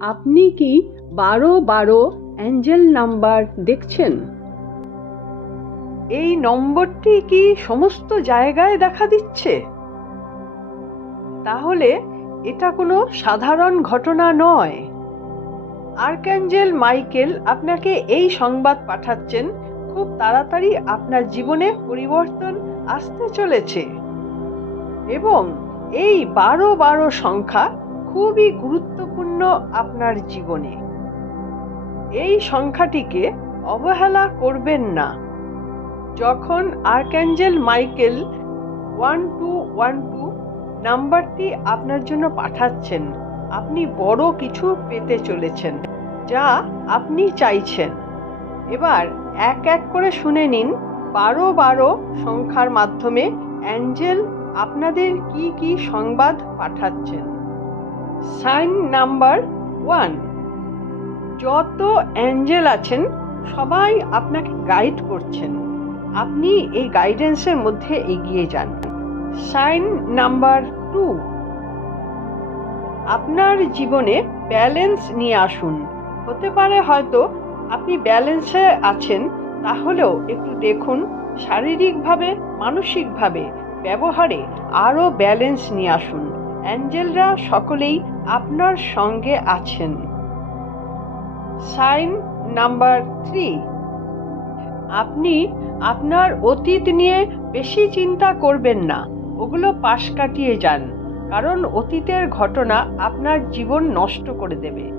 আপনি কি বারো বারো অ্যাঞ্জেল নাম্বার দেখছেন? এই নম্বরটি কি সমস্ত জায়গায় দেখা দিচ্ছে? তাহলে এটা কোনো সাধারণ ঘটনা নয়। আর্কাঞ্জেল মাইকেল আপনাকে এই সংবাদ পাঠাচ্ছেন, খুব তাড়াতাড়ি আপনার জীবনে পরিবর্তন আসতে চলেছে। এবং এই বারো বারো সংখ্যা খুবই গুরুত্বপূর্ণ আপনার জীবনে। এই সংখ্যাটিকে অবহেলা করবেন না। যখন archangel Michael one two one two নাম্বারটি আপনার জন্য পাঠাচ্ছেন, আপনি বড় কিছু পেতে চলেছেন, যা আপনি চাইছেন। এবার এক এক করে শুনে নিন, বারো বারো সংখ্যার মাধ্যমে অ্যাঞ্জেল আপনাদের কি কি সংবাদ পাঠাচ্ছেন। Sign number one. যত অ্যাঞ্জেল আছেন, সবাই আপনাকে গাইড করছেন। আপনি এই গাইডেন্সের মধ্যে এগিয়ে যান। Sign number two. আপনার জীবনে ব্যালেন্স নিয়ে আসুন। হতে পারে হয়তো আপনি ব্যালেন্সে আছেন, তাহলেও একটু দেখুন শারীরিকভাবে, মানসিকভাবে, ব্যবহারে আরও ব্যালেন্স নিয়ে আসুন। অ্যাঞ্জেলরা সকলেই আপনার সঙ্গে আছেন। Sign number three. আপনি আপনার অতীত নিয়ে বেশি চিন্তা করবেন না, ওগুলো পাশ কাটিয়ে যান, কারণ অতীতের ঘটনা আপনার জীবন নষ্ট করে দেবে।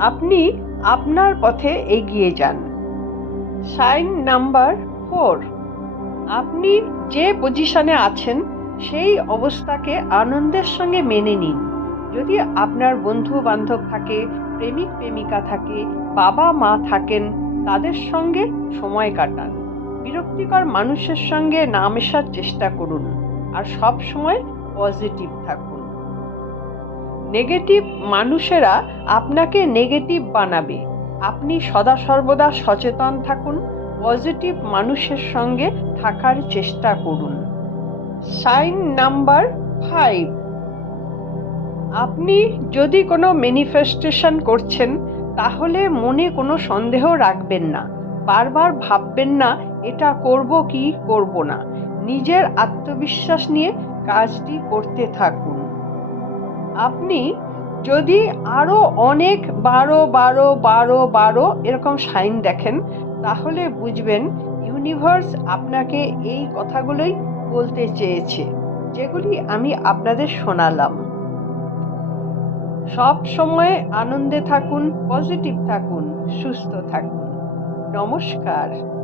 আপনি আপনার পথে এগিয়ে যান। Sign number four. আপনি যে পজিশনে আছেন সেই অবস্থাকে আনন্দের সঙ্গে মেনে নিন। যদি আপনার বন্ধু বান্ধব থাকে, প্রেমিক প্রেমিকা থাকে বাবা মা থাকেন, তাদের সঙ্গে সময় কাটান। বিরক্তিকর মানুষের সঙ্গে না মেশার চেষ্টা করুন আর সব সময় পজিটিভ থাকুন। নেগেটিভ মানুষেরা আপনাকে নেগেটিভ বানাবে। আপনি সদা সর্বদা সচেতন থাকুন, পজিটিভ মানুষের সঙ্গে থাকার চেষ্টা করুন। Sign number five. আপনি যদি কোনো ম্যানিফেস্টেশন করছেন, তাহলে মনে কোনো সন্দেহ রাখবেন না। বারবার ভাববেন না, এটা করব কি করব না। নিজের আত্মবিশ্বাস নিয়ে কাজটি করতে থাকুন। আপনি যদি আরও অনেক বারো বারো বারো বারো এরকম সাইন দেখেন, তাহলে বুঝবেন ইউনিভার্স আপনাকে এই কথাগুলোই বলতে চেয়েছে, যেগুলি আমি আপনাদের শোনালাম। সব সময় আনন্দে থাকুন, পজিটিভ থাকুন, সুস্থ থাকুন। নমস্কার।